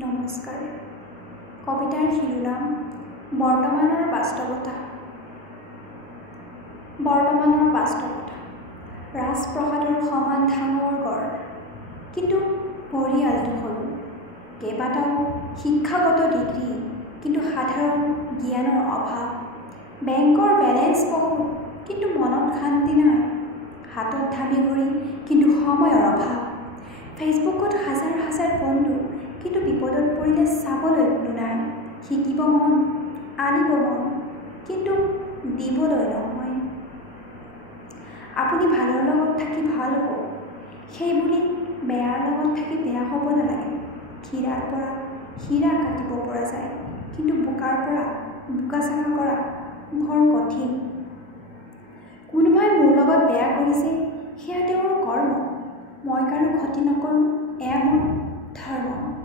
নমস্কাৰ। কবিতাৰ শিৰোনাম বৰ্তমানৰ বাস্তৱতা। ৰাজপ্ৰসাদৰ সমান ডাঙৰ গড়, কিন্তু পৰিয়ালটো সৰু। কেইবাটাও শিক্ষাগত ডিগ্ৰী, কিন্তু সাধাৰণ জ্ঞানৰ অভাৱ। বেংকৰ বেলেঞ্চ বহুত, কিন্তু মনত শান্তি নাই। হাতত দামী ঘড়ী, কিন্তু সময়ৰ অভাৱ। ফেচবুকত হাজাৰ হাজাৰ বন্ধু, কিন্তু বিপদত পৰিলে চাবলৈ কোনো নাই। শিকিব মন, আনিব মন, কিন্তু দিবলৈ নহয়। আপুনি ভালৰ লগত থাকি ভাল হ'ব, সেই বুলি বেয়াৰ লগত থাকি বেয়া হ'ব নালাগে। হীৰাৰ পৰা হীৰা কাটিব পৰা যায়, কিন্তু বোকাৰ পৰা বোকা চাফা কৰা বৰ কঠিন। কোনোবাই মোৰ লগত বেয়া কৰিছে, সেয়া তেওঁৰ কৰ্ম। মই কাৰো ক্ষতি নকৰোঁ, এয়া মোৰ ধৰ্ম।